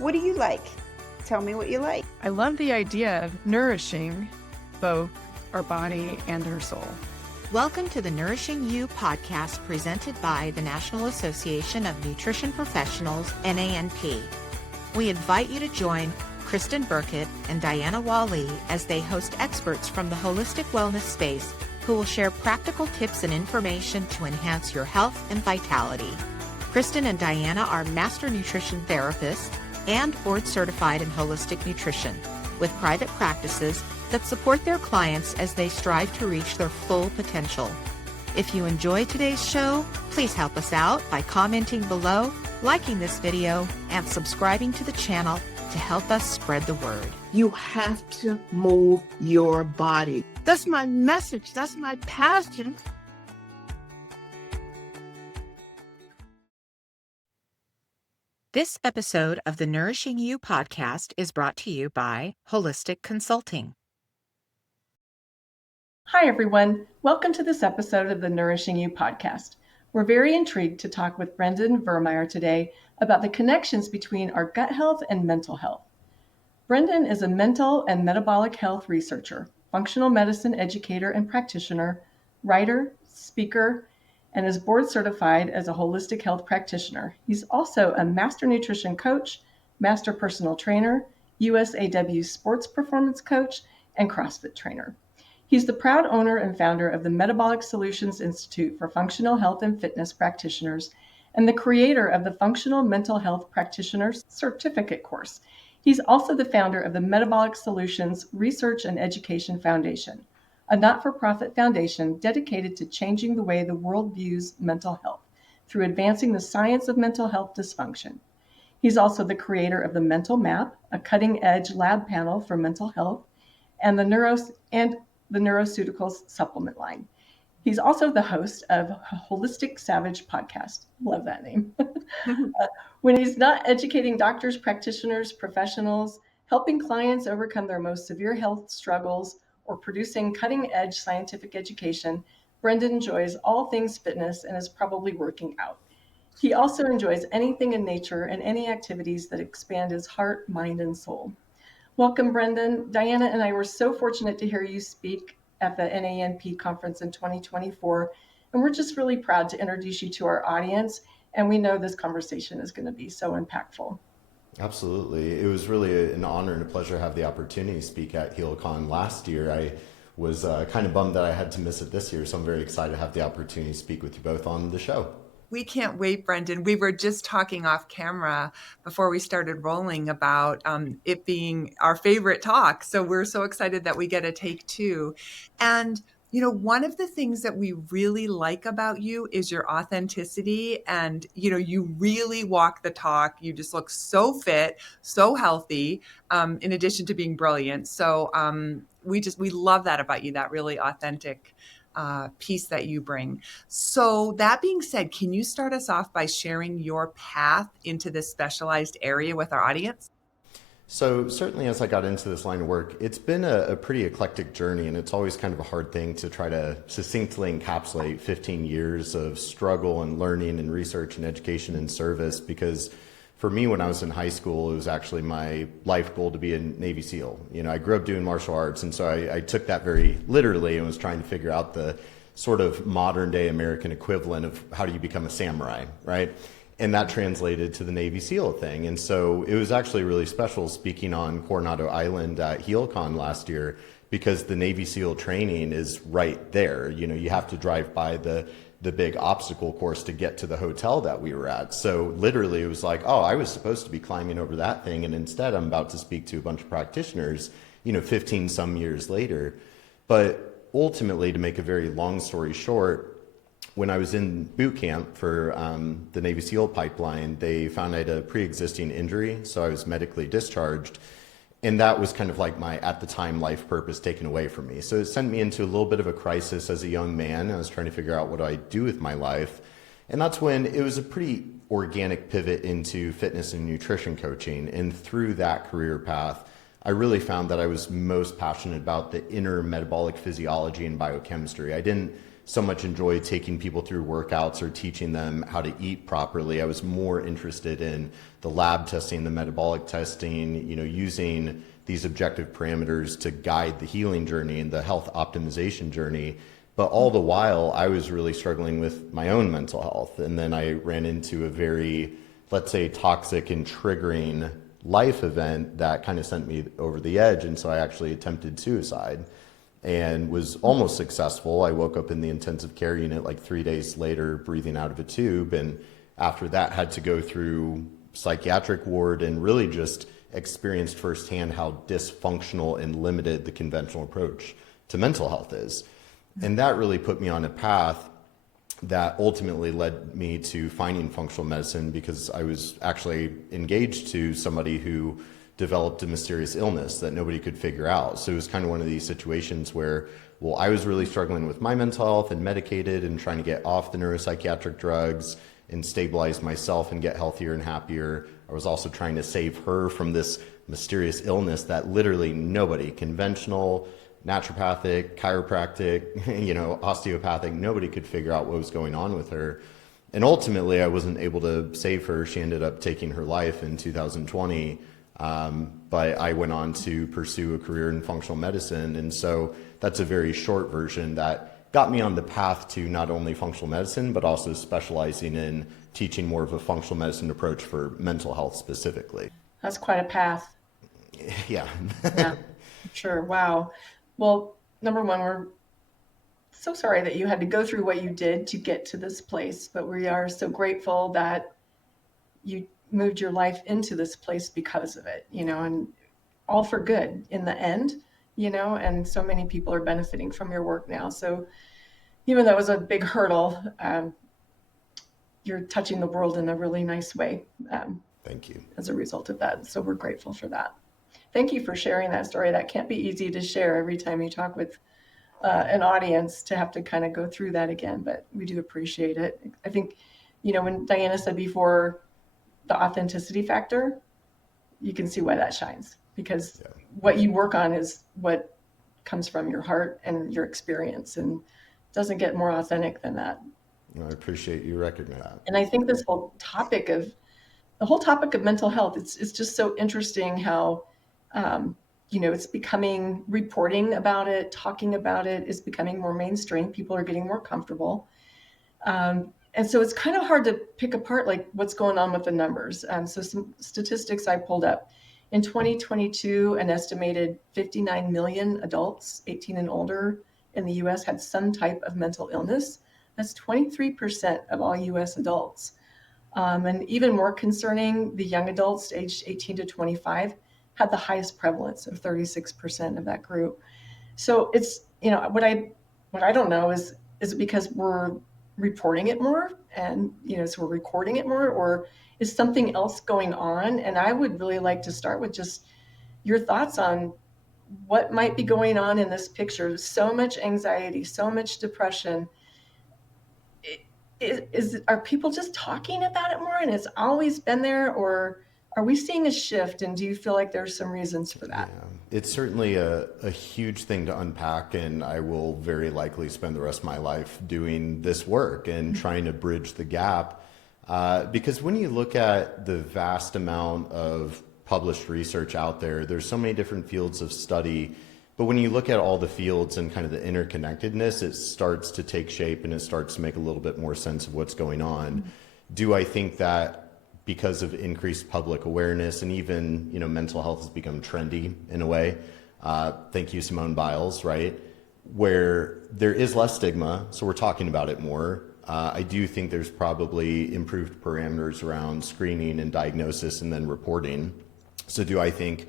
What do you like? Tell me what you like. I love the idea of nourishing both our body and our soul. Welcome to the Nourishing You podcast presented by the National Association of Nutrition Professionals, NANP. We invite you to join Kristen Burkett and Diana Wally as they host experts from the holistic wellness space who will share practical tips and information to enhance your health and vitality. Kristen and Diana are master nutrition therapists and board certified in holistic nutrition with private practices that support their clients as they strive to reach their full potential. If you enjoy today's show, please help us out by commenting below, liking this video, and subscribing to the channel to help us spread the word. You have to move your body. That's my message. That's my passion. This episode of the Nourishing You podcast is brought to you by Holistic Consulting. Hi, everyone. Welcome to this episode of the Nourishing You podcast. We're very intrigued to talk with Brendan Vermeire today about the connections between our gut health and mental health. Brendan is a mental and metabolic health researcher, functional medicine educator and practitioner, writer, speaker, and is board certified as a holistic health practitioner. He's also a master nutrition coach, master personal trainer, USAW sports performance coach, and CrossFit trainer. He's the proud owner and founder of the Metabolic Solutions Institute for Functional Health and Fitness Practitioners and the creator of the Functional Mental Health Practitioners Certificate course. He's also the founder of the Metabolic Solutions Research and Education Foundation, a not-for-profit foundation dedicated to changing the way the world views mental health through advancing the science of mental health dysfunction. He's also the creator of the Mental M.A.P, a cutting-edge lab panel for mental health, and the NeuroCeuticals supplement line. He's also the host of Holistic Savage podcast. Love that name. When he's not educating doctors, practitioners, professionals, helping clients overcome their most severe health struggles, or producing cutting-edge scientific education, Brendan enjoys all things fitness and is probably working out. He also enjoys anything in nature and any activities that expand his heart, mind, and soul. Welcome, Brendan. Diana and I were so fortunate to hear you speak at the NANP conference in 2024, and we're just really proud to introduce you to our audience, and we know this conversation is going to be so impactful. Absolutely. It was really an honor and a pleasure to have the opportunity to speak at HealCon last year. I was kind of bummed that I had to miss it this year, so I'm very excited to have the opportunity to speak with you both on the show. We can't wait, Brendan. We were just talking off camera before we started rolling about it being our favorite talk. So we're so excited that we get a take two. And, you know, one of the things that we really like about you is your authenticity. And, you know, you really walk the talk. You just look so fit, so healthy, in addition to being brilliant. So we love that about you, that really authentic piece that you bring. So that being said, can you start us off by sharing your path into this specialized area with our audience? So certainly as I got into this line of work, it's been a pretty eclectic journey, and it's always kind of a hard thing to try to succinctly encapsulate 15 years of struggle and learning and research and education and service, because for me, when I was in high school, it was actually my life goal to be a Navy SEAL. You know, I grew up doing martial arts, and so I took that very literally and was trying to figure out the sort of modern day American equivalent of how do you become a samurai, right? And that translated to the Navy SEAL thing. And so it was actually really special speaking on Coronado Island at HealCon last year, because the Navy SEAL training is right there. You know, you have to drive by the big obstacle course to get to the hotel that we were at. So literally it was like, oh, I was supposed to be climbing over that thing, and instead I'm about to speak to a bunch of practitioners, you know, 15 some years later. But ultimately, to make a very long story short, when I was in boot camp for the Navy SEAL pipeline, they found I had a pre-existing injury, so I was medically discharged. And that was kind of like my, at the time, life purpose taken away from me. So it sent me into a little bit of a crisis as a young man. I was trying to figure out what do I do with my life. And that's when it was a pretty organic pivot into fitness and nutrition coaching. And through that career path, I really found that I was most passionate about the inner metabolic physiology and biochemistry. I didn't so much enjoy taking people through workouts or teaching them how to eat properly. I was more interested in the lab testing, the metabolic testing, using these objective parameters to guide the healing journey and the health optimization journey. But all the while, I was really struggling with my own mental health. And then I ran into a very, let's say, toxic and triggering life event that kind of sent me over the edge. And so I actually attempted suicide and was almost successful. I woke up in the intensive care unit like 3 days later, breathing out of a tube. And after that, had to go through psychiatric ward and really just experienced firsthand how dysfunctional and limited the conventional approach to mental health is. And that really put me on a path that ultimately led me to finding functional medicine, because I was actually engaged to somebody who developed a mysterious illness that nobody could figure out. So it was kind of one of these situations where, well, I was really struggling with my mental health and medicated and trying to get off the neuropsychiatric drugs and stabilize myself and get healthier and happier. I was also trying to save her from this mysterious illness that literally nobody, conventional, naturopathic, chiropractic, osteopathic, nobody could figure out what was going on with her. And ultimately, I wasn't able to save her. She ended up taking her life in 2020. But I went on to pursue a career in functional medicine. And so that's a very short version that got me on the path to not only functional medicine, but also specializing in teaching more of a functional medicine approach for mental health specifically. That's quite a path. Yeah. Yeah, sure. Wow. Well, number one, we're so sorry that you had to go through what you did to get to this place, but we are so grateful that you moved your life into this place because of it, and all for good in the end, and so many people are benefiting from your work now. So even though it was a big hurdle, you're touching the world in a really nice way. Thank you. As a result of that. So we're grateful for that. Thank you for sharing that story. That can't be easy to share every time you talk with an audience, to have to kind of go through that again, but we do appreciate it. I think, when Diana said before, the authenticity factor, you can see why that shines, because what you work on is what comes from your heart and your experience, and it doesn't get more authentic than that. I appreciate you recognizing that. And I think the whole topic of mental health, it's just so interesting how, it's becoming, reporting about it, talking about it is becoming more mainstream. People are getting more comfortable. And so it's kind of hard to pick apart like what's going on with the numbers. So some statistics I pulled up. In 2022, an estimated 59 million adults 18 and older in the US had some type of mental illness. That's 23% of all US adults. And even more concerning, the young adults aged 18 to 25 had the highest prevalence of 36% of that group. So it's, what I don't know is it because we're reporting it more and, so we're recording it more, or is something else going on? And I would really like to start with just your thoughts on what might be going on in this picture. So much anxiety, so much depression. Are people just talking about it more and it's always been there, or are we seeing a shift? And do you feel like there's some reasons for that? Yeah, it's certainly a huge thing to unpack, and I will very likely spend the rest of my life doing this work and trying to bridge the gap. Because when you look at the vast amount of published research out there, there's so many different fields of study. But when you look at all the fields and kind of the interconnectedness, it starts to take shape and it starts to make a little bit more sense of what's going on. Mm-hmm. Do I think that because of increased public awareness and even, mental health has become trendy in a way? Thank you, Simone Biles, right? Where there is less stigma, so we're talking about it more. I do think there's probably improved parameters around screening and diagnosis and then reporting. So do I think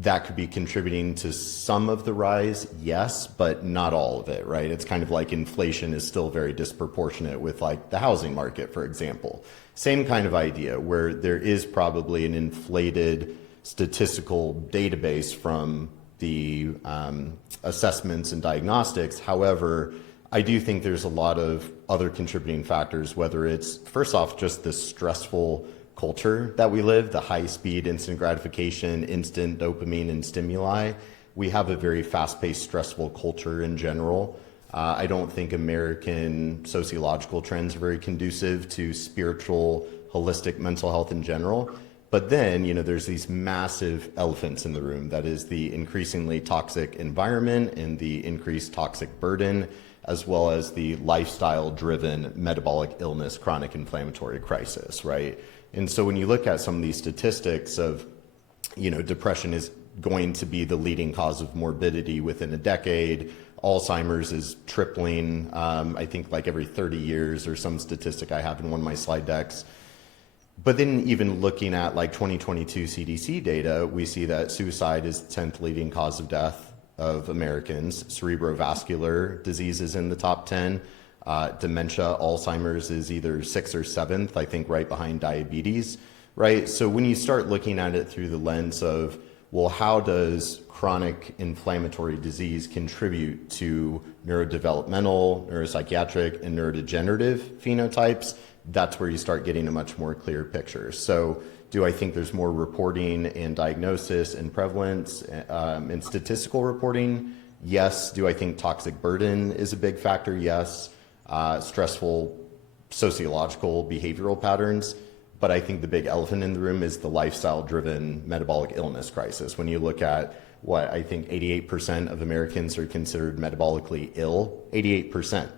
that could be contributing to some of the rise? Yes, but not all of it, right? It's kind of like inflation is still very disproportionate with like the housing market, for example. Same kind of idea where there is probably an inflated statistical database from the assessments and diagnostics. However, I do think there's a lot of other contributing factors, whether it's first off just the stressful culture that we live, the high speed, instant gratification, instant dopamine and stimuli. We have a very fast paced, stressful culture in general. I don't think American sociological trends are very conducive to spiritual, holistic mental health in general. But then, there's these massive elephants in the room. That is the increasingly toxic environment and the increased toxic burden, as well as the lifestyle-driven metabolic illness, chronic inflammatory crisis, right? And so when you look at some of these statistics of, depression is going to be the leading cause of morbidity within a decade. Alzheimer's is tripling, I think like every 30 years or some statistic I have in one of my slide decks. But then even looking at like 2022 CDC data, we see that suicide is the 10th leading cause of death of Americans. Cerebrovascular diseases in the top 10. Dementia, Alzheimer's is either 6th or 7th, I think right behind diabetes, right? So when you start looking at it through the lens of, well, how does chronic inflammatory disease contribute to neurodevelopmental, neuropsychiatric, and neurodegenerative phenotypes? That's where you start getting a much more clear picture. So do I think there's more reporting and diagnosis and prevalence and statistical reporting? Yes. Do I think toxic burden is a big factor? Yes. Stressful sociological behavioral patterns. But I think the big elephant in the room is the lifestyle-driven metabolic illness crisis. When you look at what I think 88% of Americans are considered metabolically ill, 88%.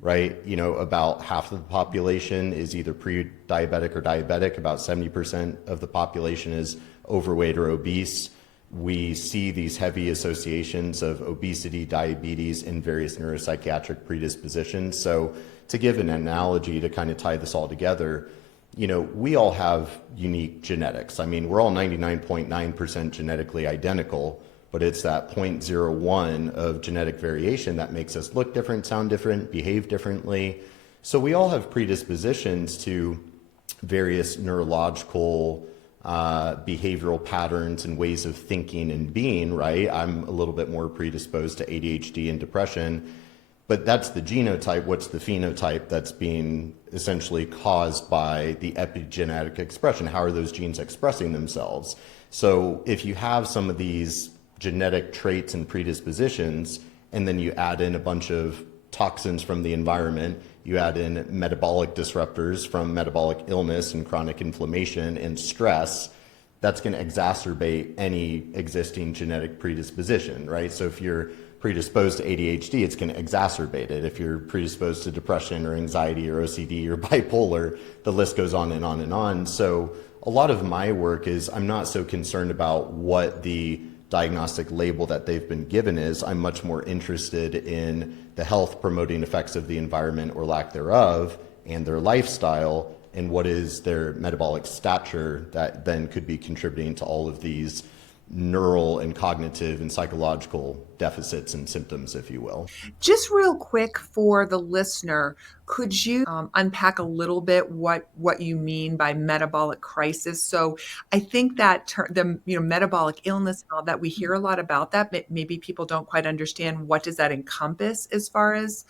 Right? About half of the population is either pre-diabetic or diabetic. About 70% of the population is overweight or obese. We see these heavy associations of obesity, diabetes, and various neuropsychiatric predispositions. So to give an analogy to kind of tie this all together, we all have unique genetics. I mean, we're all 99.9% genetically identical, but it's that 0.01 of genetic variation that makes us look different, sound different, behave differently. So we all have predispositions to various neurological behavioral patterns and ways of thinking and being, right? I'm a little bit more predisposed to ADHD and depression, but that's the genotype. What's the phenotype that's being essentially caused by the epigenetic expression? How are those genes expressing themselves? So if you have some of these genetic traits and predispositions, and then you add in a bunch of toxins from the environment, you add in metabolic disruptors from metabolic illness and chronic inflammation and stress, that's going to exacerbate any existing genetic predisposition, right? So if you're predisposed to ADHD, it's going to exacerbate it. If you're predisposed to depression or anxiety or OCD or bipolar, the list goes on and on and on. So a lot of my work is I'm not so concerned about what the diagnostic label that they've been given is. I'm much more interested in the health promoting effects of the environment or lack thereof and their lifestyle and what is their metabolic stature that then could be contributing to all of these neural and cognitive and psychological deficits and symptoms, if you will. Just real quick for the listener, could you unpack a little bit what you mean by metabolic crisis? So I think that the metabolic illness that we hear a lot about that, maybe people don't quite understand what does that encompass as far as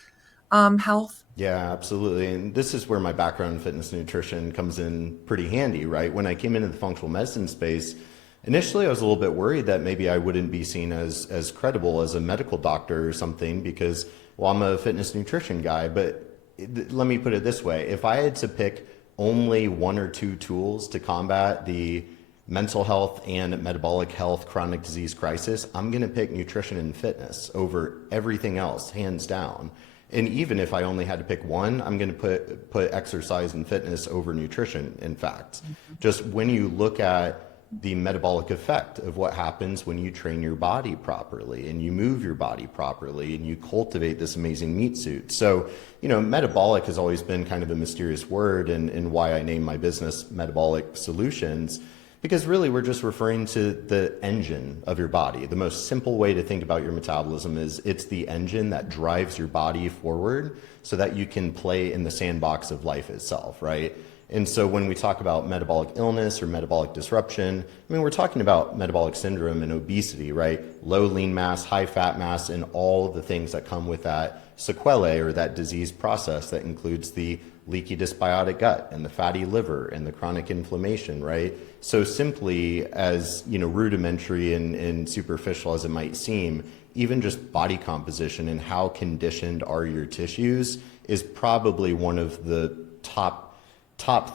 health? Yeah, absolutely. And this is where my background in fitness and nutrition comes in pretty handy, right? When I came into the functional medicine space, initially, I was a little bit worried that maybe I wouldn't be seen as credible as a medical doctor or something because, well, I'm a fitness nutrition guy. But let me put it this way. If I had to pick only one or two tools to combat the mental health and metabolic health chronic disease crisis, I'm going to pick nutrition and fitness over everything else, hands down. And even if I only had to pick one, I'm going to put exercise and fitness over nutrition, in fact. Just when you look at the metabolic effect of what happens when you train your body properly and you move your body properly and you cultivate this amazing meat suit. So, metabolic has always been kind of a mysterious word and why I named my business Metabolic Solutions, because really we're just referring to the engine of your body. The most simple way to think about your metabolism is it's the engine that drives your body forward so that you can play in the sandbox of life itself, right? And so when we talk about metabolic illness or metabolic disruption, we're talking about metabolic syndrome and obesity, right? Low lean mass, high fat mass, and all the things that come with that sequelae or that disease process that includes the leaky dysbiotic gut and the fatty liver and the chronic inflammation, right? So simply as, rudimentary and superficial as it might seem, even just body composition and how conditioned are your tissues is probably one of the top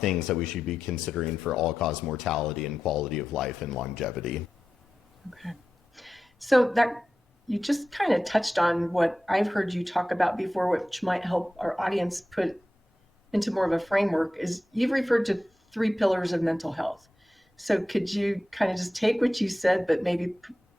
things that we should be considering for all-cause mortality and quality of life and longevity. Okay. So that you just kind of touched on what I've heard you talk about before, which might help our audience put into more of a framework, is you've referred to 3 pillars of mental health. So could you kind of just take what you said, but maybe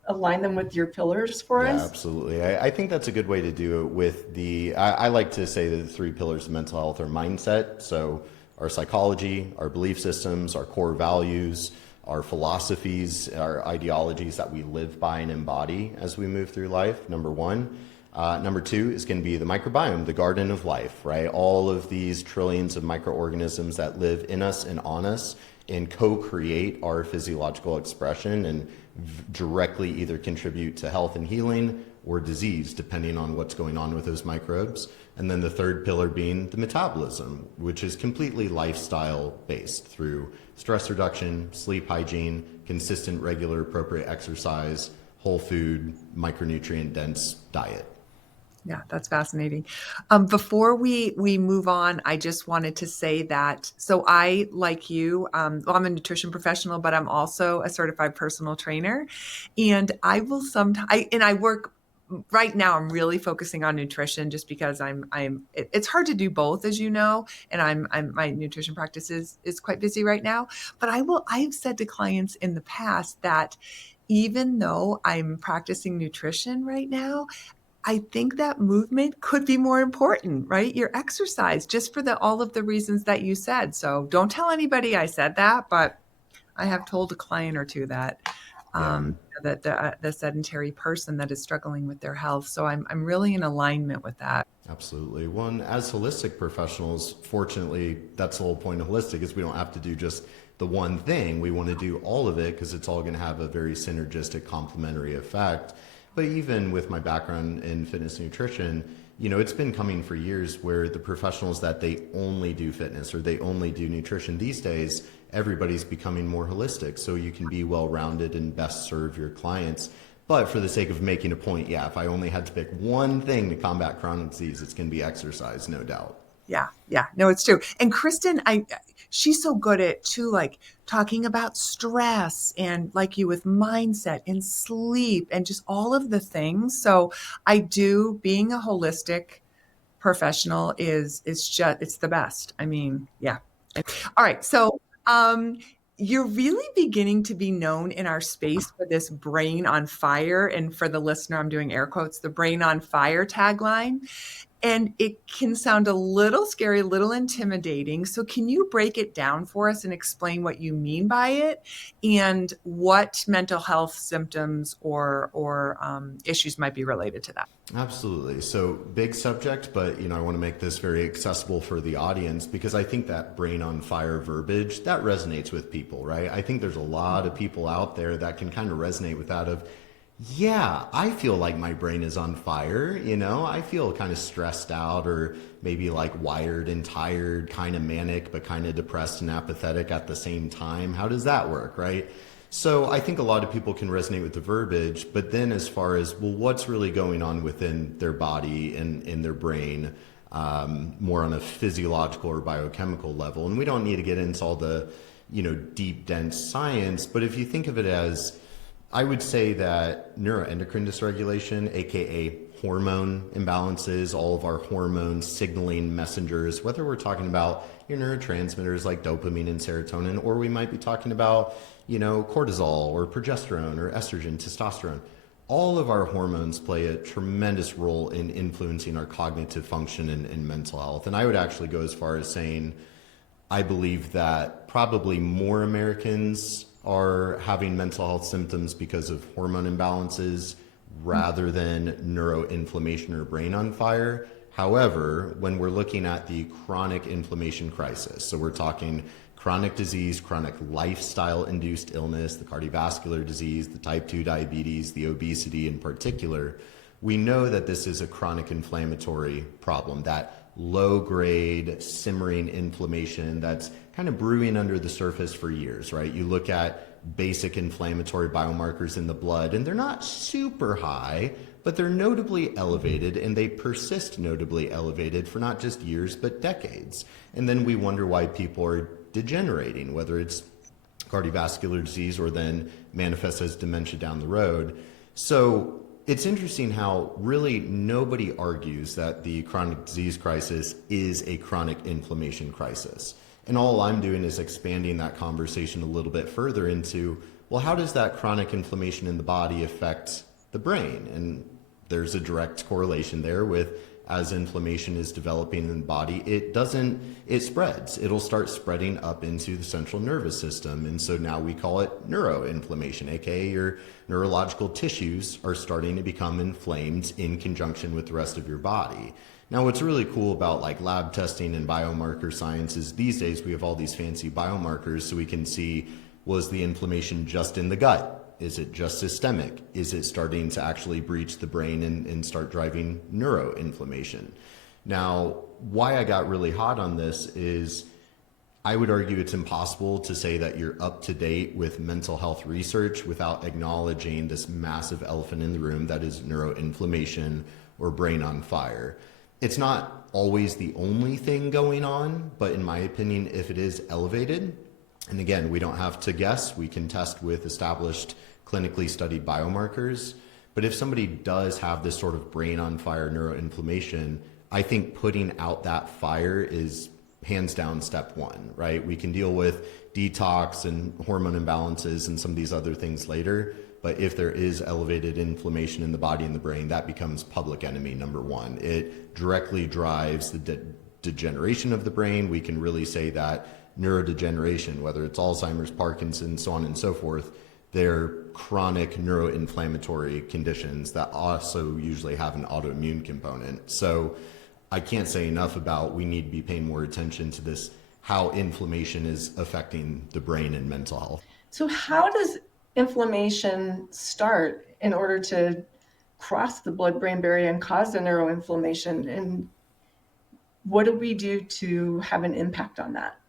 align them with your pillars for us? Yeah, absolutely. I think that's a good way to do it with I like to say that the 3 pillars of mental health are mindset. So our psychology, our belief systems, our core values, our philosophies, our ideologies that we live by and embody as we move through life, number 1. Number 2 is going to be the microbiome, the garden of life, right? All of these trillions of microorganisms that live in us and on us and co-create our physiological expression and directly either contribute to health and healing or disease, depending on what's going on with those microbes. And then the 3rd pillar being the metabolism, which is completely lifestyle based through stress reduction, sleep hygiene, consistent, regular, appropriate exercise, whole food, micronutrient dense diet. Yeah, that's fascinating. Before we move on, I just wanted to say that, so I, like you, I'm a nutrition professional, but I'm also a certified personal trainer. And I will I work, right now I'm really focusing on nutrition just because it's hard to do both, as you know, and my nutrition practice is quite busy right now. But I've said to clients in the past that even though I'm practicing nutrition right now, I think that movement could be more important, right? Your exercise, just for all of the reasons that you said. So don't tell anybody I said that, but I have told a client or two that that the sedentary person that is struggling with their health. So I'm really in alignment with that. Absolutely. One, as holistic professionals, fortunately, that's the whole point of holistic, is we don't have to do just the one thing. We want to do all of it because it's all going to have a very synergistic, complementary effect. But even with my background in fitness and nutrition, it's been coming for years where the professionals that they only do fitness or they only do nutrition, these days, everybody's becoming more holistic. So you can be well-rounded and best serve your clients. But for the sake of making a point, if I only had to pick one thing to combat chronic disease, it's going to be exercise, no doubt. Yeah. No, it's true. And Kristen, she's so good at too, like talking about stress and like you with mindset and sleep and just all of the things. So being a holistic professional is just, it's the best. I mean, yeah. All right. So, you're really beginning to be known in our space for this brain on fire. And for the listener, I'm doing air quotes, the brain on fire tagline. And it can sound a little scary, a little intimidating. So can you break it down for us and explain what you mean by it and what mental health symptoms or issues might be related to that? Absolutely. So big subject, but I want to make this very accessible for the audience because I think that brain on fire verbiage, that resonates with people, right? I think there's a lot of people out there that can kind of resonate with that of, yeah, I feel like my brain is on fire, I feel kind of stressed out or maybe like wired and tired, kind of manic, but kind of depressed and apathetic at the same time. How does that work, right? So I think a lot of people can resonate with the verbiage, but then as far as, well, what's really going on within their body and in their brain, more on a physiological or biochemical level. And we don't need to get into all the, deep, dense science, but if you think of it as, I would say that neuroendocrine dysregulation, aka hormone imbalances, all of our hormone signaling messengers, whether we're talking about your neurotransmitters like dopamine and serotonin, or we might be talking about, cortisol or progesterone or estrogen, testosterone. All of our hormones play a tremendous role in influencing our cognitive function and mental health. And I would actually go as far as saying, I believe that probably more Americans are having mental health symptoms because of hormone imbalances rather than neuroinflammation or brain on fire. However, when we're looking at the chronic inflammation crisis, so we're talking chronic disease, chronic lifestyle-induced illness, the cardiovascular disease, the type 2 diabetes, the obesity in particular, we know that this is a chronic inflammatory problem that low-grade simmering inflammation that's kind of brewing under the surface for years, right? You look at basic inflammatory biomarkers in the blood, and they're not super high, but they're notably elevated, and they persist notably elevated for not just years, but decades. And then we wonder why people are degenerating, whether it's cardiovascular disease or then manifests as dementia down the road. So it's interesting how really nobody argues that the chronic disease crisis is a chronic inflammation crisis. And all I'm doing is expanding that conversation a little bit further into, well, how does that chronic inflammation in the body affect the brain? And there's a direct correlation there with, as inflammation is developing in the body, it spreads. It'll start spreading up into the central nervous system. And so now we call it neuroinflammation, aka your neurological tissues are starting to become inflamed in conjunction with the rest of your body. Now, what's really cool about like lab testing and biomarker science is these days we have all these fancy biomarkers so we can see, was the inflammation just in the gut? Is it just systemic? Is it starting to actually breach the brain and start driving neuroinflammation? Now, why I got really hot on this is I would argue it's impossible to say that you're up to date with mental health research without acknowledging this massive elephant in the room that is neuroinflammation or brain on fire. It's not always the only thing going on, but in my opinion, if it is elevated, and again, we don't have to guess, we can test with established clinically studied biomarkers. But if somebody does have this sort of brain on fire neuroinflammation, I think putting out that fire is hands down step one, right? We can deal with detox and hormone imbalances and some of these other things later. But if there is elevated inflammation in the body and the brain, that becomes public enemy number one. It directly drives the degeneration of the brain. We can really say that neurodegeneration, whether it's Alzheimer's, Parkinson's, so on and so forth, they're chronic neuroinflammatory conditions that also usually have an autoimmune component. So I can't say enough about we need to be paying more attention to this, how inflammation is affecting the brain and mental health. So how does inflammation start in order to cross the blood-brain barrier and cause the neuroinflammation? And what do we do to have an impact on that?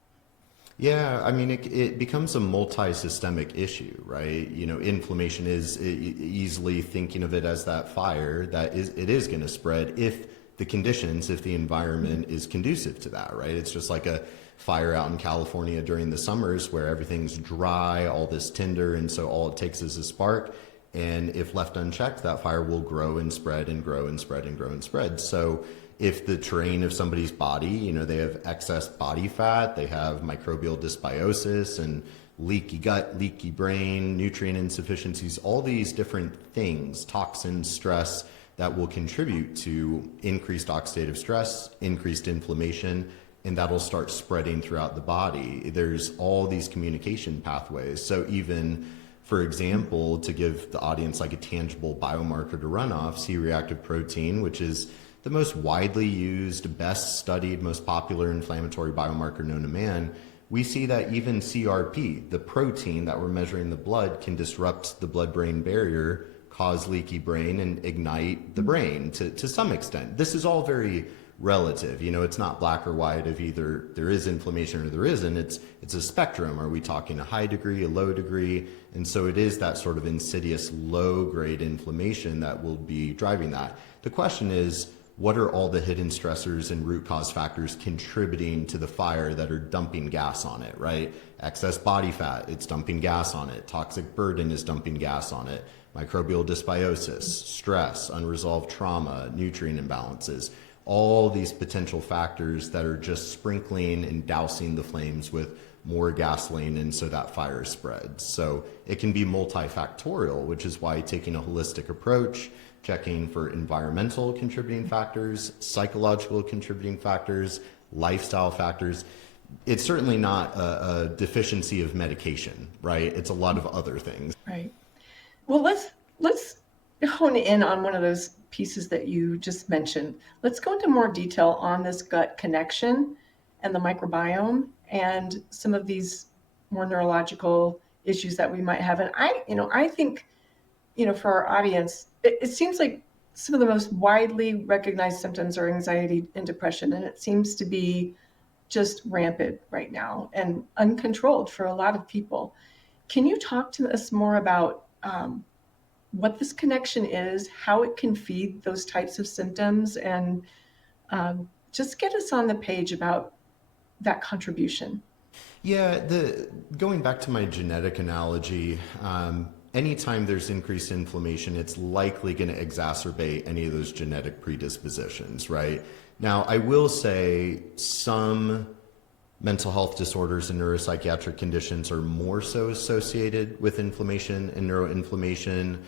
Yeah, I mean, it becomes a multi-systemic issue, right? You know, inflammation is easily thinking of it as that fire that it is going to spread if the environment is conducive to that, right? It's just like a fire out in California during the summers where everything's dry, all this tinder, and so all it takes is a spark. And if left unchecked, that fire will grow and spread and grow and spread and grow and spread. So if the terrain of somebody's body, you know, they have excess body fat, they have microbial dysbiosis and leaky gut, leaky brain, nutrient insufficiencies, all these different things, toxins, stress, that will contribute to increased oxidative stress, increased inflammation, and that'll start spreading throughout the body. There's all these communication pathways. So even, for example, to give the audience like a tangible biomarker to run off, C-reactive protein, which is the most widely used, best studied, most popular inflammatory biomarker known to man, we see that even CRP, the protein that we're measuring in the blood, can disrupt the blood-brain barrier, cause leaky brain, and ignite the brain to some extent. This is all very relative. You know, it's not black or white of either there is inflammation or there isn't. It's a spectrum. Are we talking a high degree, a low degree? And so it is that sort of insidious low-grade inflammation that will be driving that. The question is, what are all the hidden stressors and root cause factors contributing to the fire that are dumping gas on it, right? Excess body fat, it's dumping gas on it. Toxic burden is dumping gas on it. Microbial dysbiosis, stress, unresolved trauma, nutrient imbalances, all these potential factors that are just sprinkling and dousing the flames with more gasoline, and so that fire spreads. So it can be multifactorial, which is why taking a holistic approach, checking for environmental contributing factors, psychological contributing factors, lifestyle factors. It's certainly not a deficiency of medication, right? It's a lot of other things. Right. Well, let's hone in on one of those pieces that you just mentioned. Let's go into more detail on this gut connection and the microbiome and some of these more neurological issues that we might have. And I think, for our audience, it seems like some of the most widely recognized symptoms are anxiety and depression, and it seems to be just rampant right now and uncontrolled for a lot of people. Can you talk to us more about what this connection is, how it can feed those types of symptoms, and just get us on the page about that contribution? Yeah, going back to my genetic analogy, anytime there's increased inflammation, it's likely going to exacerbate any of those genetic predispositions, right? Now, I will say some mental health disorders and neuropsychiatric conditions are more so associated with inflammation and neuroinflammation,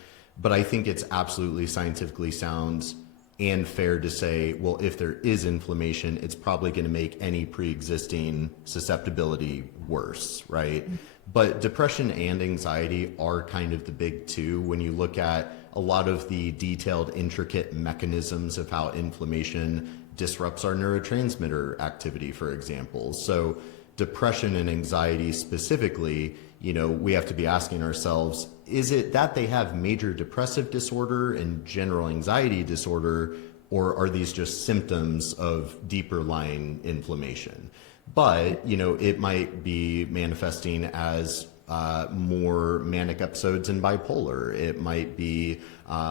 but I think it's absolutely scientifically sound and fair to say, well, if there is inflammation, it's probably going to make any pre-existing susceptibility worse, right? But depression and anxiety are kind of the big two when you look at a lot of the detailed, intricate mechanisms of how inflammation disrupts our neurotransmitter activity, for example. So depression and anxiety specifically, we have to be asking ourselves, is it that they have major depressive disorder and general anxiety disorder, or are these just symptoms of deeper lying inflammation? But, it might be manifesting as more manic episodes in bipolar. It might be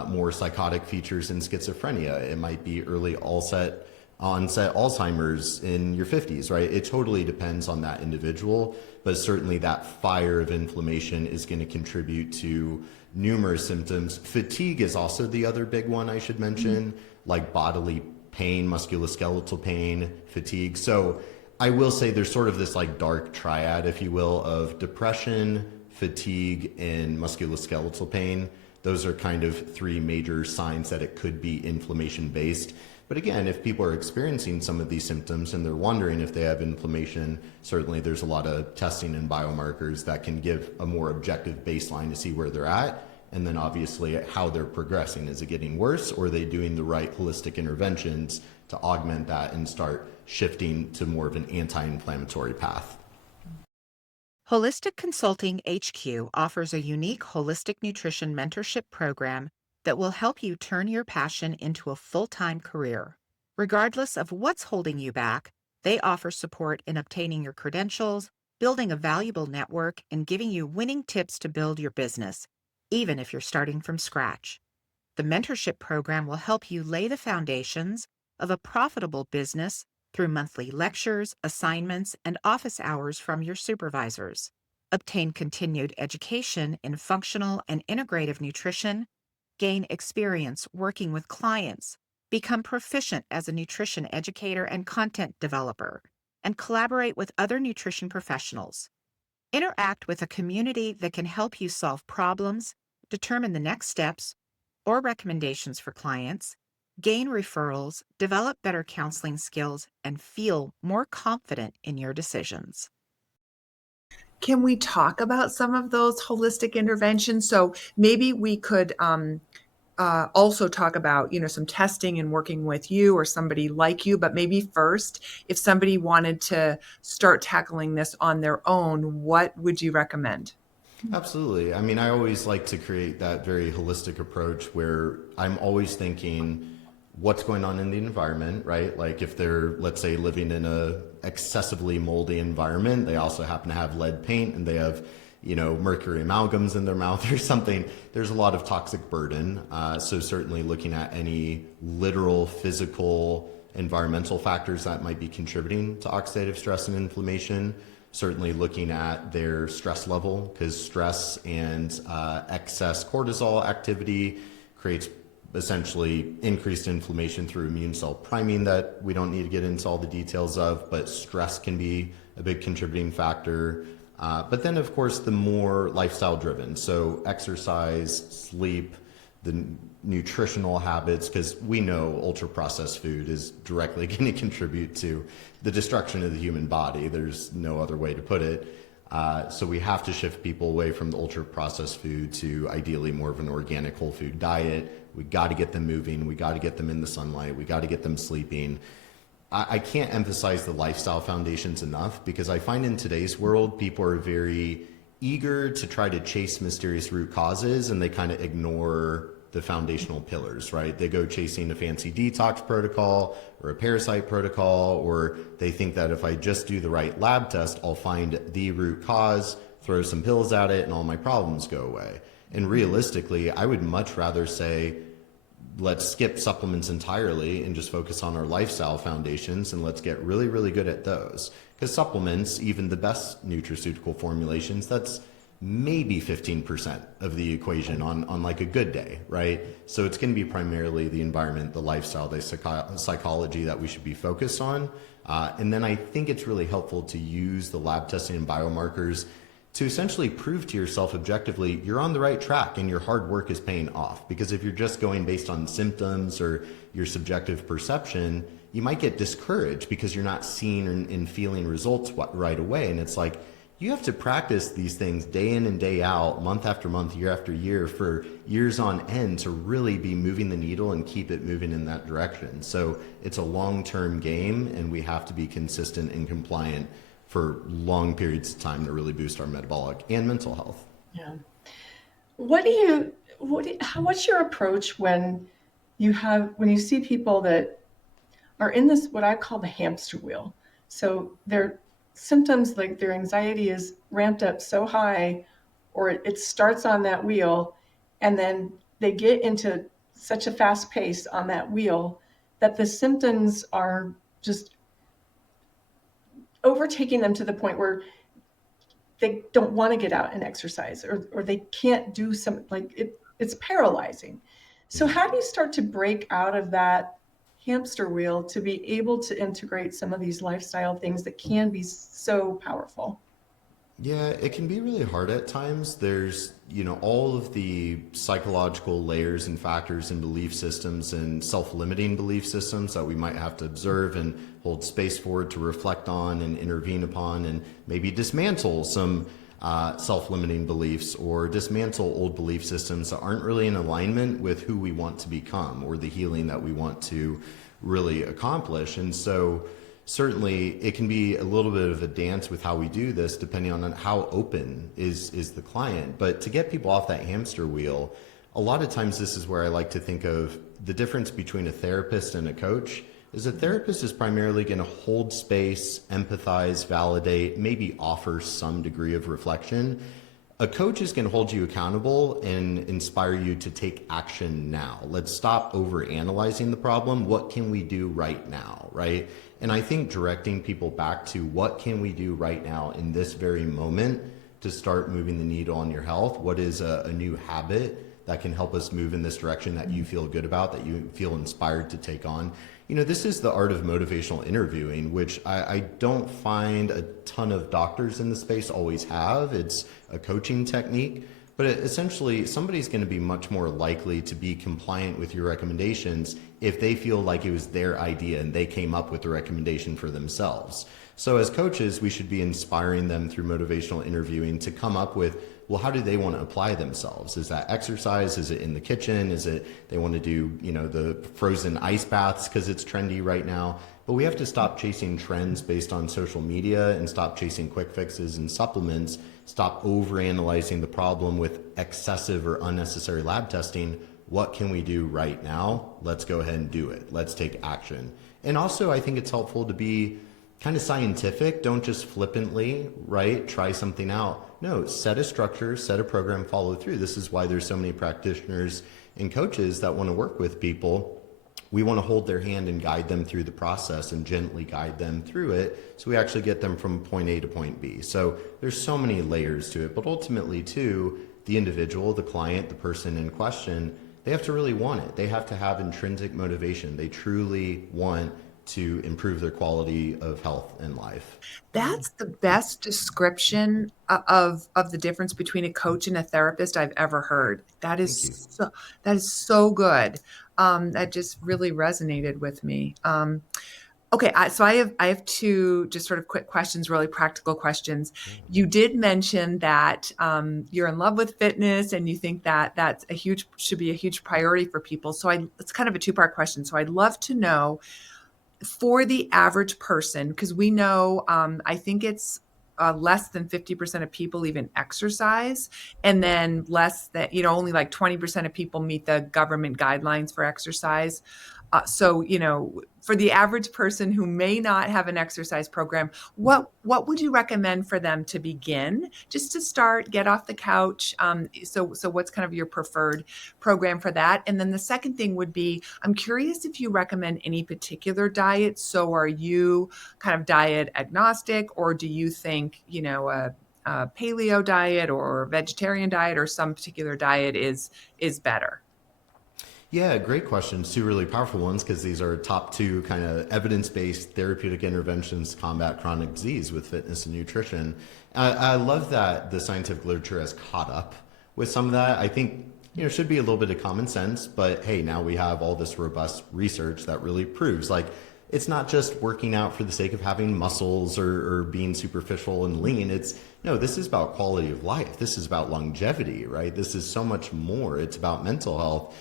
more psychotic features in schizophrenia. It might be early onset Alzheimer's in your 50s, right? It totally depends on that individual, but certainly that fire of inflammation is going to contribute to numerous symptoms. Fatigue is also the other big one I should mention, like bodily pain, musculoskeletal pain, fatigue. So I will say there's sort of this like dark triad, if you will, of depression, fatigue, and musculoskeletal pain. Those are kind of three major signs that it could be inflammation based. But again, if people are experiencing some of these symptoms and they're wondering if they have inflammation, certainly there's a lot of testing and biomarkers that can give a more objective baseline to see where they're at. And then obviously how they're progressing. Is it getting worse, or are they doing the right holistic interventions to augment that and start shifting to more of an anti-inflammatory path? Holistic Consulting HQ offers a unique holistic nutrition mentorship program that will help you turn your passion into a full-time career. Regardless of what's holding you back, they offer support in obtaining your credentials, building a valuable network, and giving you winning tips to build your business, even if you're starting from scratch. The mentorship program will help you lay the foundations of a profitable business through monthly lectures, assignments, and office hours from your supervisors. Obtain continued education in functional and integrative nutrition, gain experience working with clients, become proficient as a nutrition educator and content developer, and collaborate with other nutrition professionals. Interact with a community that can help you solve problems, determine the next steps or recommendations for clients, gain referrals, develop better counseling skills, and feel more confident in your decisions. Can we talk about some of those holistic interventions? So maybe we could also talk about, some testing and working with you or somebody like you, but maybe first, if somebody wanted to start tackling this on their own, what would you recommend? Absolutely. I mean, I always like to create that very holistic approach where I'm always thinking what's going on in the environment, right? Like if they're, let's say, living in a excessively moldy environment, they also happen to have lead paint and they have, mercury amalgams in their mouth or something, there's a lot of toxic burden. So certainly looking at any literal, physical, environmental factors that might be contributing to oxidative stress and inflammation. Certainly looking at their stress level, because stress and excess cortisol activity creates essentially increased inflammation through immune cell priming that we don't need to get into all the details of, but stress can be a big contributing factor. But then, of course, the more lifestyle driven, so exercise, sleep, the nutritional habits, because we know ultra processed food is directly going to contribute to the destruction of the human body. There's no other way to put it. So we have to shift people away from the ultra processed food to ideally more of an organic whole food diet. We got to get them moving. We got to get them in the sunlight. We got to get them sleeping. I can't emphasize the lifestyle foundations enough, because I find in today's world, people are very eager to try to chase mysterious root causes, and they kind of ignore the foundational pillars, right? They go chasing a fancy detox protocol or a parasite protocol, or they think that if I just do the right lab test, I'll find the root cause, throw some pills at it, and all my problems go away. And realistically, I would much rather say, let's skip supplements entirely and just focus on our lifestyle foundations, and let's get really, really good at those. Because supplements, even the best nutraceutical formulations, that's maybe 15% of the equation on like a good day, right? So it's going to be primarily the environment, the lifestyle, the psychology that we should be focused on. And then I think it's really helpful to use the lab testing and biomarkers to essentially prove to yourself objectively, you're on the right track and your hard work is paying off. Because if you're just going based on symptoms or your subjective perception, you might get discouraged because you're not seeing and feeling results right away. And it's like, you have to practice these things day in and day out, month after month, year after year, for years on end to really be moving the needle and keep it moving in that direction. So it's a long-term game, and we have to be consistent and compliant for long periods of time to really boost our metabolic and mental health. Yeah. What's your approach when you see people that are in this, what I call the hamster wheel? So their symptoms, like their anxiety is ramped up so high, or it starts on that wheel, and then they get into such a fast pace on that wheel that the symptoms are just overtaking them to the point where they don't want to get out and exercise, or they can't do it's paralyzing. So how do you start to break out of that hamster wheel to be able to integrate some of these lifestyle things that can be so powerful? Yeah, it can be really hard at times. There's, all of the psychological layers and factors and belief systems and self-limiting belief systems that we might have to observe and hold space for, to reflect on and intervene upon, and maybe dismantle some self-limiting beliefs, or dismantle old belief systems that aren't really in alignment with who we want to become or the healing that we want to really accomplish. And so certainly it can be a little bit of a dance with how we do this, depending on how open is the client. But to get people off that hamster wheel, a lot of times this is where I like to think of the difference between a therapist and a coach. Is a therapist is primarily going to hold space, empathize, validate, maybe offer some degree of reflection. A coach is going to hold you accountable and inspire you to take action now. Let's stop over-analyzing the problem. What can we do right now, right? And I think directing people back to what can we do right now in this very moment to start moving the needle on your health? What is a new habit that can help us move in this direction that you feel good about, that you feel inspired to take on? This is the art of motivational interviewing, which I don't find a ton of doctors in the space always have. It's a coaching technique, but essentially somebody's going to be much more likely to be compliant with your recommendations if they feel like it was their idea and they came up with the recommendation for themselves. So as coaches, we should be inspiring them through motivational interviewing to come up with, well, how do they want to apply themselves? Is that exercise? Is it in the kitchen? Is it they want to do, the frozen ice baths because it's trendy right now? But we have to stop chasing trends based on social media and stop chasing quick fixes and supplements. Stop overanalyzing the problem with excessive or unnecessary lab testing. What can we do right now? Let's go ahead and do it. Let's take action. And also, I think it's helpful to be kind of scientific. Don't just flippantly, right, try something out. No, set a structure, set a program, follow through. This is why there's so many practitioners and coaches that want to work with people. We want to hold their hand and guide them through the process and gently guide them through it, so we actually get them from point A to point B. So there's so many layers to it, but ultimately too, the individual, the client, the person in question, they have to really want it. They have to have intrinsic motivation. They truly want to improve their quality of health and life. That's the best description of the difference between a coach and a therapist I've ever heard. That is so good. That just really resonated with me. Okay, so I have two just sort of quick questions, really practical questions. You did mention that you're in love with fitness and you think that should be a huge priority for people. So it's kind of a two-part question. So I'd love to know, for the average person, because we know, I think it's less than 50% of people even exercise, and then less than, only like 20% of people meet the government guidelines for exercise. So, for the average person who may not have an exercise program, what would you recommend for them to begin, just to start, get off the couch? So what's kind of your preferred program for that? And then the second thing would be, I'm curious if you recommend any particular diet. So are you kind of diet agnostic, or do you think, a paleo diet or vegetarian diet or some particular diet is better? Yeah, great questions. Two really powerful ones, because these are top two kind of evidence-based therapeutic interventions to combat chronic disease with fitness and nutrition. I love that the scientific literature has caught up with some of that. I think, should be a little bit of common sense, but hey, now we have all this robust research that really proves, like, it's not just working out for the sake of having muscles or being superficial and lean. This is about quality of life. This is about longevity, right? This is so much more. It's about mental health.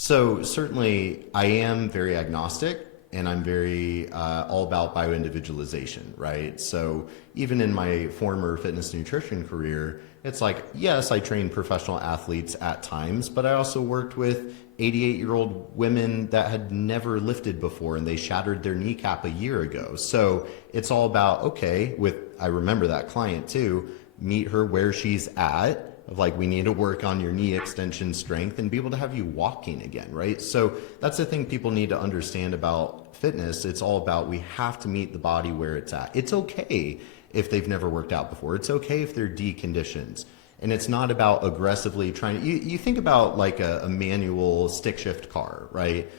So certainly I am very agnostic, and I'm very all about bioindividualization, right? So even in my former fitness nutrition career, it's like, yes, I trained professional athletes at times, but I also worked with 88-year-old women that had never lifted before, and they shattered their kneecap a year ago. So it's all about, okay, I remember that client too, meet her where she's at, of like, we need to work on your knee extension strength and be able to have you walking again, right? So that's the thing people need to understand about fitness. It's all about, we have to meet the body where it's at. It's okay if they've never worked out before. It's okay if they're deconditioned. And it's not about aggressively trying to, you think about like a manual stick shift car, right?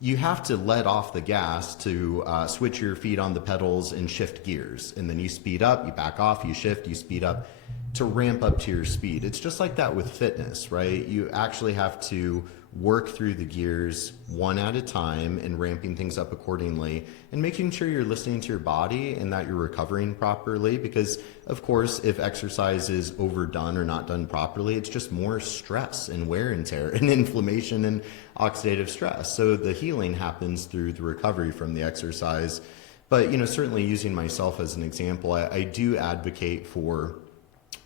You have to let off the gas to switch your feet on the pedals and shift gears. And then you speed up, you back off, you shift, you speed up to ramp up to your speed. It's just like that with fitness, right? You actually have to work through the gears one at a time and ramping things up accordingly, and making sure you're listening to your body and that you're recovering properly. Because of course, if exercise is overdone or not done properly, it's just more stress and wear and tear and inflammation and oxidative stress. So the healing happens through the recovery from the exercise. But certainly using myself as an example, I do advocate for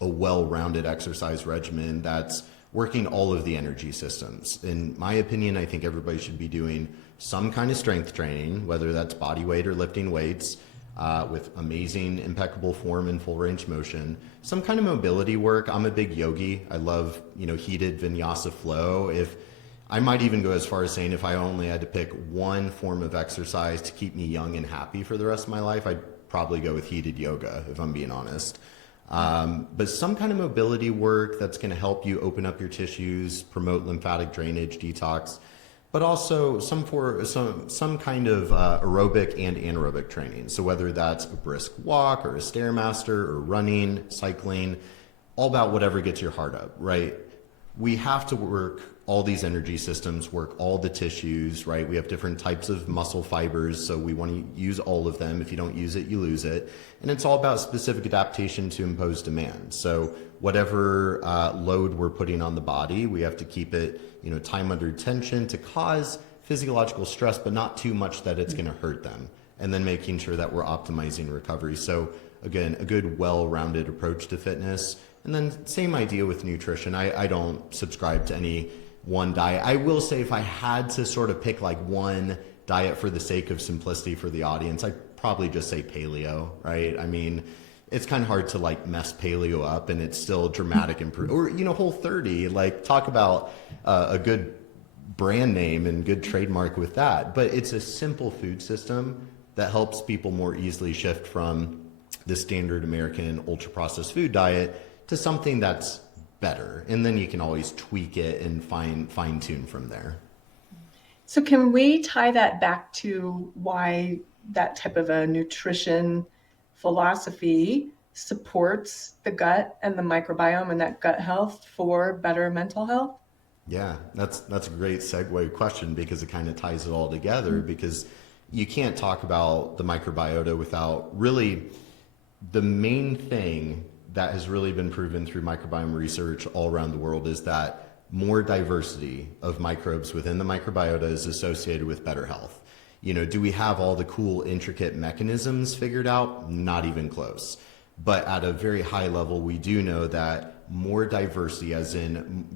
a well-rounded exercise regimen that's working all of the energy systems. In my opinion, I think everybody should be doing some kind of strength training, whether that's body weight or lifting weights, with amazing, impeccable form and full range motion. Some kind of mobility work. I'm a big yogi. I love, heated vinyasa flow. I might even go as far as saying, if I only had to pick one form of exercise to keep me young and happy for the rest of my life, I'd probably go with heated yoga, if I'm being honest. But some kind of mobility work that's going to help you open up your tissues, promote lymphatic drainage, detox, but also some kind of aerobic and anaerobic training. So whether that's a brisk walk or a Stairmaster or running, cycling, all about whatever gets your heart up, right? We have to work all these energy systems, work all the tissues, right? We have different types of muscle fibers, so we want to use all of them. If you don't use it, you lose it. And it's all about specific adaptation to impose demand. So whatever load we're putting on the body, we have to keep it, time under tension to cause physiological stress, but not too much that it's going to hurt them. And then making sure that we're optimizing recovery. So again, a good, well-rounded approach to fitness. And then same idea with nutrition. I don't subscribe to any one diet. I will say, if I had to sort of pick like one diet for the sake of simplicity for the audience, I'd probably just say paleo, right? I mean, it's kind of hard to like mess paleo up and it's still dramatic improvement. Or, Whole30, like talk about a good brand name and good trademark with that. But it's a simple food system that helps people more easily shift from the standard American ultra processed food diet to something that's better. And then you can always tweak it and fine tune from there. So can we tie that back to why that type of a nutrition philosophy supports the gut and the microbiome and that gut health for better mental health? Yeah, that's a great segue question, because it kind of ties it all together, because you can't talk about the microbiota without really the main thing that has really been proven through microbiome research all around the world is that more diversity of microbes within the microbiota is associated with better health. Do we have all the cool, intricate mechanisms figured out? Not even close. But at a very high level, we do know that more diversity, as in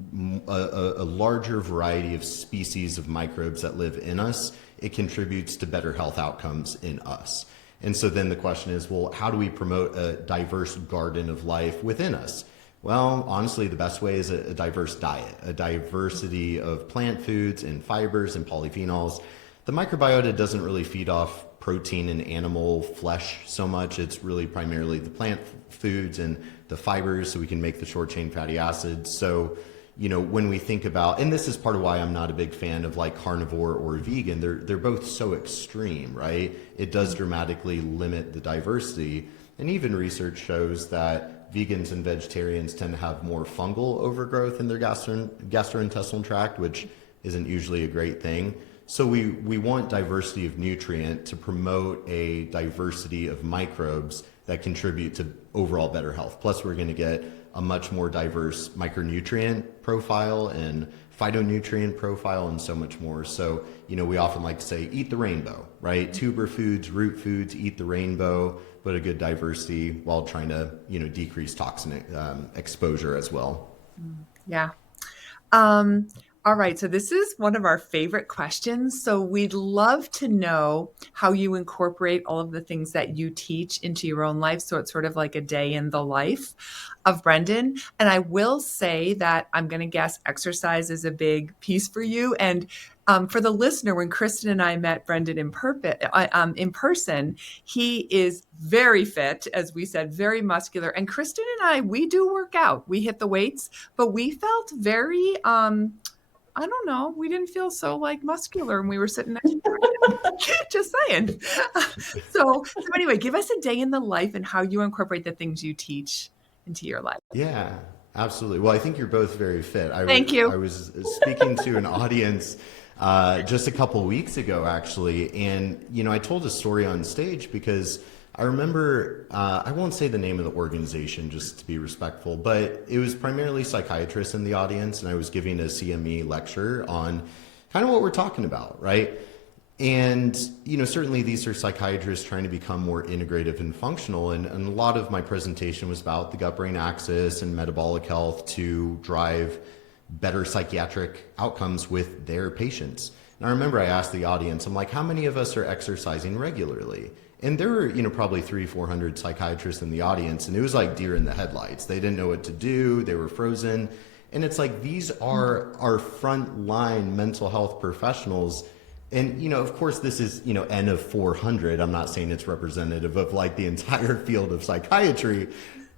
a larger variety of species of microbes that live in us, it contributes to better health outcomes in us. And so then the question is, well, how do we promote a diverse garden of life within us? Well, honestly, the best way is a diverse diet, a diversity of plant foods and fibers and polyphenols. The microbiota doesn't really feed off protein and animal flesh so much. It's really primarily the plant foods and the fibers, so we can make the short chain fatty acids. So, when we think about, and this is part of why I'm not a big fan of like carnivore or vegan, they're both so extreme, right? It does dramatically limit the diversity. And even research shows that vegans and vegetarians tend to have more fungal overgrowth in their gastrointestinal tract, which isn't usually a great thing. So we want diversity of nutrient to promote a diversity of microbes that contribute to overall better health. Plus, we're going to get a much more diverse micronutrient profile and phytonutrient profile and so much more. So, we often like to say, eat the rainbow, right? Tuber foods, root foods, eat the rainbow, but a good diversity while trying to, decrease toxin exposure as well. Yeah. All right. So this is one of our favorite questions. So we'd love to know how you incorporate all of the things that you teach into your own life. So it's sort of like a day in the life of Brendan. And I will say that I'm going to guess exercise is a big piece for you. And for the listener, when Kristen and I met Brendan in person, he is very fit, as we said, very muscular. And Kristen and I, we do work out. We hit the weights, but we felt very, I don't know, we didn't feel so like muscular when we were sitting next to Brendan. Just saying. So anyway, give us a day in the life and how you incorporate the things you teach into your life. Yeah, absolutely. Well, I think you're both very fit. Thank you. I was speaking to an audience just a couple weeks ago, actually. And, I told a story on stage because I remember, I won't say the name of the organization just to be respectful, but it was primarily psychiatrists in the audience. And I was giving a CME lecture on kind of what we're talking about, right? And, certainly these are psychiatrists trying to become more integrative and functional. And a lot of my presentation was about the gut-brain axis and metabolic health to drive better psychiatric outcomes with their patients. And I remember I asked the audience, I'm like, how many of us are exercising regularly? And there were, probably 300-400 psychiatrists in the audience, and it was like deer in the headlights. They didn't know what to do. They were frozen. And it's like, these are our frontline mental health professionals. And, of course, this is, N of 400. I'm not saying it's representative of like the entire field of psychiatry,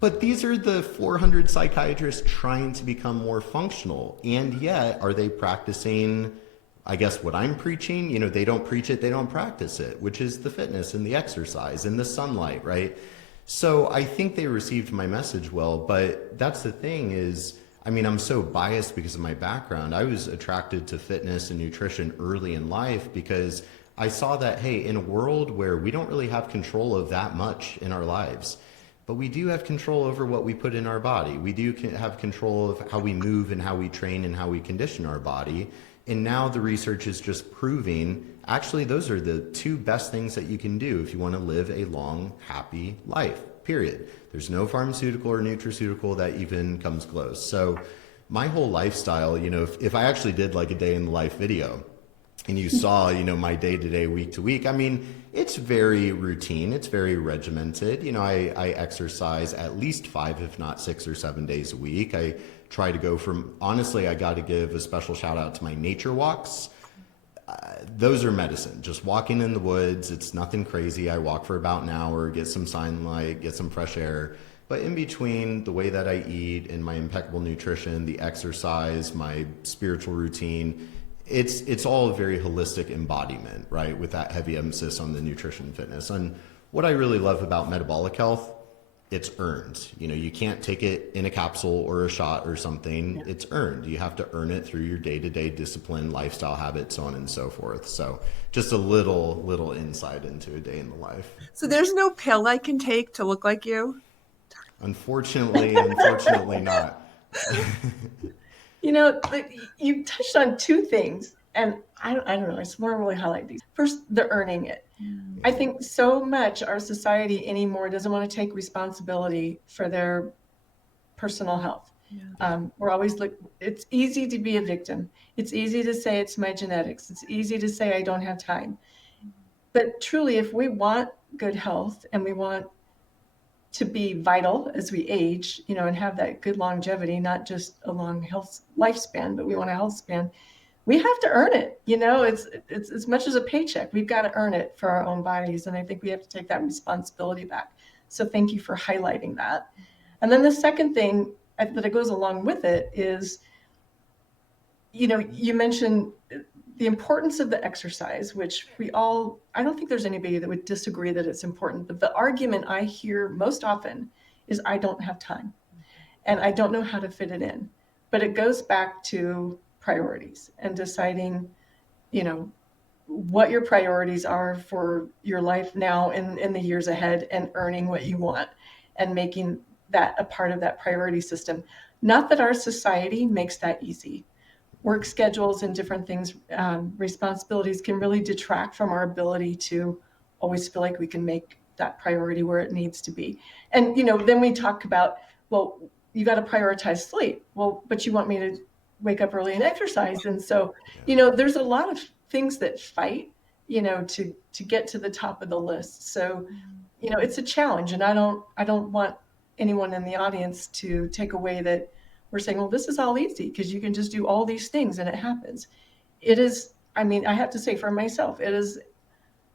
but these are the 400 psychiatrists trying to become more functional. And yet, are they practicing, I guess, what I'm preaching? They don't preach it, they don't practice it, which is the fitness and the exercise and the sunlight, right? So I think they received my message well, but that's the thing is, I'm so biased because of my background. I was attracted to fitness and nutrition early in life because I saw that, hey, in a world where we don't really have control of that much in our lives, but we do have control over what we put in our body. We do have control of how we move and how we train and how we condition our body. And now the research is just proving, actually, those are the two best things that you can do if you want to live a long, happy life, period. There's no pharmaceutical or nutraceutical that even comes close. So my whole lifestyle, if I actually did like a day in the life video and you saw, my day-to-day, week-to-week, it's very routine. It's very regimented. I exercise at least 5, if not 6 or 7 days a week. I try to go from, honestly, I got to give a special shout out to my nature walks. Those are medicine. Just walking in the woods. It's nothing crazy. I walk for about an hour, get some sunlight, get some fresh air. But in between the way that I eat and my impeccable nutrition, the exercise, my spiritual routine, it's all a very holistic embodiment, right? With that heavy emphasis on the nutrition and fitness. And what I really love about metabolic health, it's earned. You can't take it in a capsule or a shot or something. Yeah. It's earned. You have to earn it through your day-to-day discipline, lifestyle habits, so on and so forth. So just a little insight into a day in the life. So there's no pill I can take to look like you? Unfortunately not. You touched on two things and I don't know, I just want to really highlight these. First, the earning it. I think so much our society anymore doesn't want to take responsibility for their personal health. We're always it's easy to be a victim. It's easy to say it's my genetics. It's easy to say I don't have time. But truly, if we want good health and we want to be vital as we age, and have that good longevity, not just a long health lifespan, but we want a health span, we have to earn it. It's as much as a paycheck. We've got to earn it for our own bodies. And I think we have to take that responsibility back. So thank you for highlighting that. And then the second thing that goes along with it is, you mentioned the importance of the exercise, which I don't think there's anybody that would disagree that it's important. But the argument I hear most often is I don't have time and I don't know how to fit it in. But it goes back to priorities and deciding, what your priorities are for your life now and in the years ahead, and earning what you want and making that a part of that priority system. Not that our society makes that easy. Work schedules and different things, responsibilities can really detract from our ability to always feel like we can make that priority where it needs to be. And, then we talk about, well, you got to prioritize sleep. Well, but you want me to wake up early and exercise. And so, there's a lot of things that fight, to get to the top of the list. So, it's a challenge. And I don't want anyone in the audience to take away that we're saying, well, this is all easy because you can just do all these things and it happens. It is, I have to say for myself, it is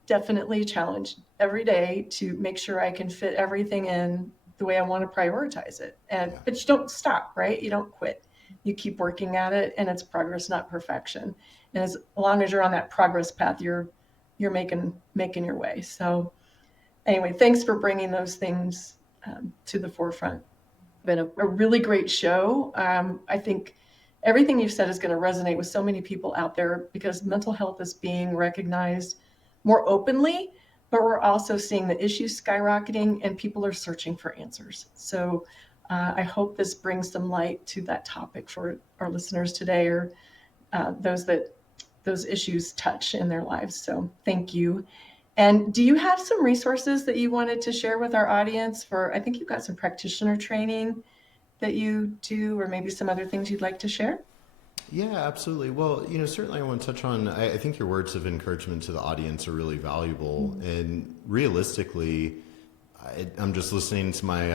definitely a challenge every day to make sure I can fit everything in the way I want to prioritize it. But you don't stop, right? You don't quit. You keep working at it, and it's progress, not perfection. And as long as you're on that progress path, you're making your way. So anyway, thanks for bringing those things to the forefront. Been a really great show. I think everything you've said is going to resonate with so many people out there because mental health is being recognized more openly, but we're also seeing the issues skyrocketing and people are searching for answers. So I hope this brings some light to that topic for our listeners today, or those issues touch in their lives. So thank you. And do you have some resources that you wanted to share with our audience I think you've got some practitioner training that you do, or maybe some other things you'd like to share? Yeah, absolutely. Well, certainly I want to touch on, I think your words of encouragement to the audience are really valuable. Mm-hmm. And realistically, I'm just listening to my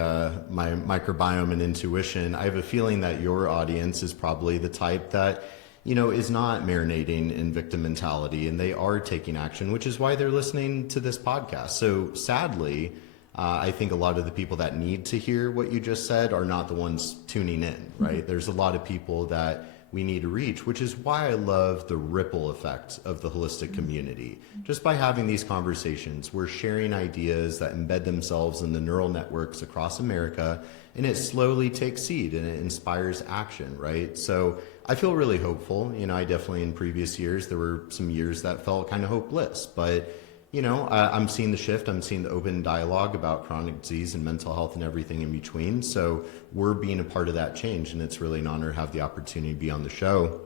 microbiome and intuition. I have a feeling that your audience is probably the type that is not marinating in victim mentality, and they are taking action, which is why they're listening to this podcast. So sadly, I think a lot of the people that need to hear what you just said are not the ones tuning in, right? Mm-hmm. There's a lot of people that we need to reach, which is why I love the ripple effect of the holistic community. Just by having these conversations, we're sharing ideas that embed themselves in the neural networks across America, and it slowly takes seed and it inspires action, right? So I feel really hopeful. I definitely in previous years, there were some years that felt kind of hopeless, but I'm seeing the shift. I'm seeing the open dialogue about chronic disease and mental health and everything in between. So we're being a part of that change, and it's really an honor to have the opportunity to be on the show.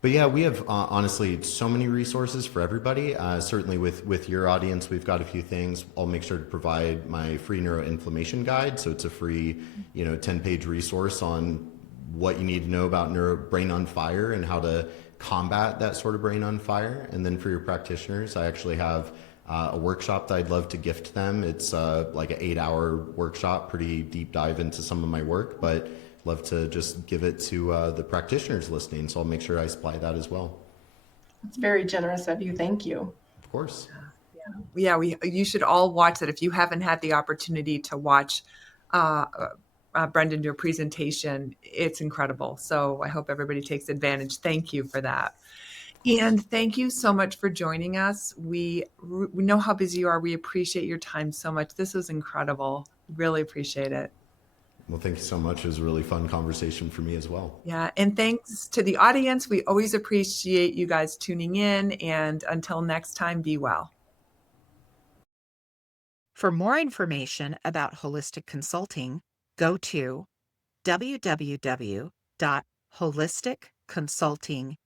But yeah, we have honestly so many resources for everybody. Certainly with your audience, we've got a few things. I'll make sure to provide my free neuroinflammation guide. So it's a free, 10-page resource on what you need to know about brain on fire and how to combat that sort of brain on fire. And then for your practitioners, I actually have a workshop that I'd love to gift them. It's like an 8-hour workshop, pretty deep dive into some of my work, but love to just give it to the practitioners listening. So I'll make sure I supply that as well. It's very generous of you. Thank you. Of course. Yeah, you should all watch that if you haven't had the opportunity to watch Brendan, your presentation. It's incredible. So I hope everybody takes advantage. Thank you for that. And thank you so much for joining us. We know how busy you are. We appreciate your time so much. This was incredible. Really appreciate it. Well, thank you so much. It was a really fun conversation for me as well. Yeah. And thanks to the audience. We always appreciate you guys tuning in. And until next time, be well. For more information about holistic consulting, go to www.holisticconsultinghq.com.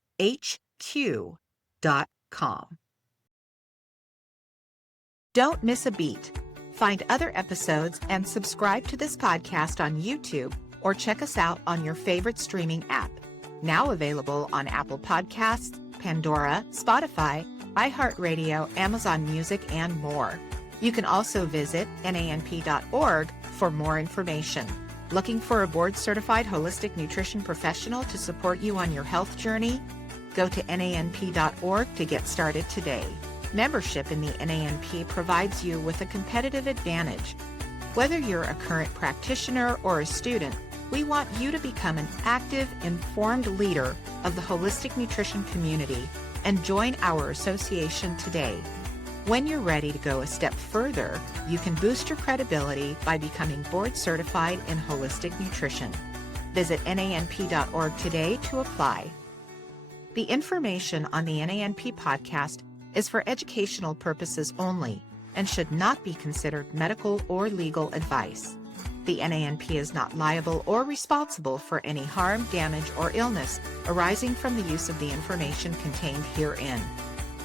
Don't miss a beat. Find other episodes and subscribe to this podcast on YouTube or check us out on your favorite streaming app. Now available on Apple Podcasts, Pandora, Spotify, iHeartRadio, Amazon Music, and more. You can also visit nanp.org for more information. Looking for a board-certified holistic nutrition professional to support you on your health journey? Go to nanp.org to get started today. Membership in the NANP provides you with a competitive advantage. Whether you're a current practitioner or a student, we want you to become an active, informed leader of the holistic nutrition community and join our association today. When you're ready to go a step further, you can boost your credibility by becoming board certified in holistic nutrition. Visit nanp.org today to apply. The information on the NANP podcast is for educational purposes only and should not be considered medical or legal advice. The NANP is not liable or responsible for any harm, damage, or illness arising from the use of the information contained herein.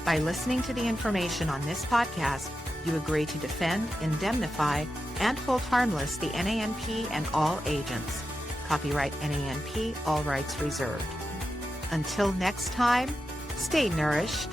By listening to the information on this podcast, you agree to defend, indemnify, and hold harmless the NANP and all agents. Copyright NANP, all rights reserved. Until next time, stay nourished.